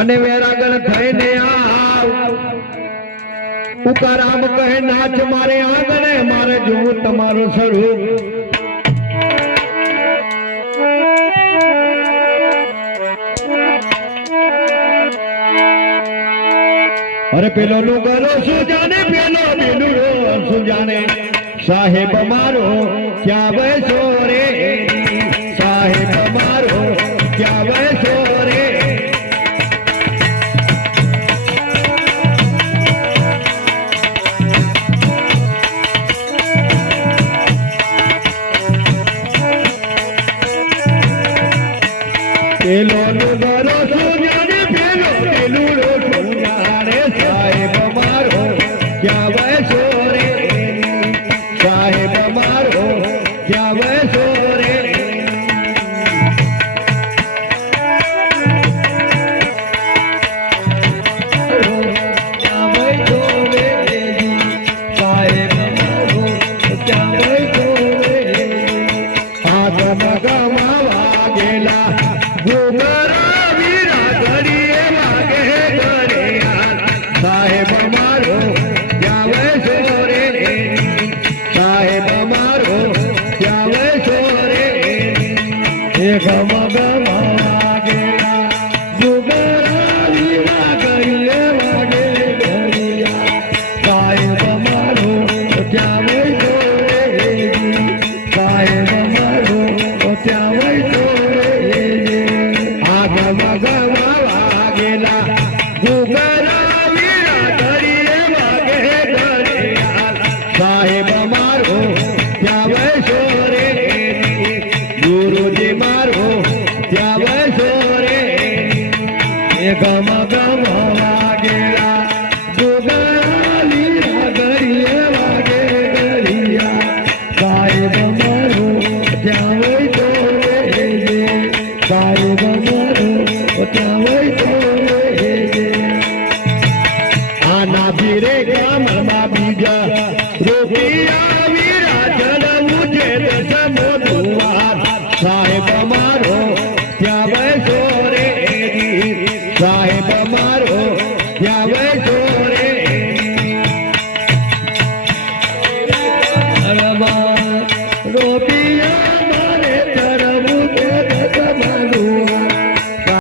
અને વેરાગણ થઈને આવ ઉકારામ કહે નાચ મારે આંગણે મારે જોવું તમારું સ્વરૂપ अरे पेलो नु गलो सुजाने पेलो बेलुरो सुजाने साहेब मारो क्या वैसो रे साहेब मारो क्या वैसो रे पेलो नु गलो सुजाने पेलो बेलुरो सुजाने साहेब मारो क्या वैसो रे साहेब मारो क्या वैसो रे क्या वैसो रे साहेब मारो क्या वैसो रे आगम गमावा गेला घुमरा वीरा घड़िए मागे घड़िया साहेब मारो क्या वैसो रे साहेब मारो क्या वैसो रे गम गमा गेला घुमरा वीरा घड़िए मागे घड़िया साहेब मारो क्या वैसो रे साहेब मारो क्या वैसो गेला गुगरा वीरा घड़िए मागे घड़िया साहेब मारो क्या वैसो रे गुरुजी मारो क्या वैसो रे गम गम गेला गुगरा वीरा घड़िए मागे घड़िया साहेब मारो क्या वैसो रे साहेब मारो क्या वैसो आना भीरे कामरमा बीजा रोकिया वीरा जल मुझे दशमो दुआर साहेब मारो क्या वैसो रे साहेब मारो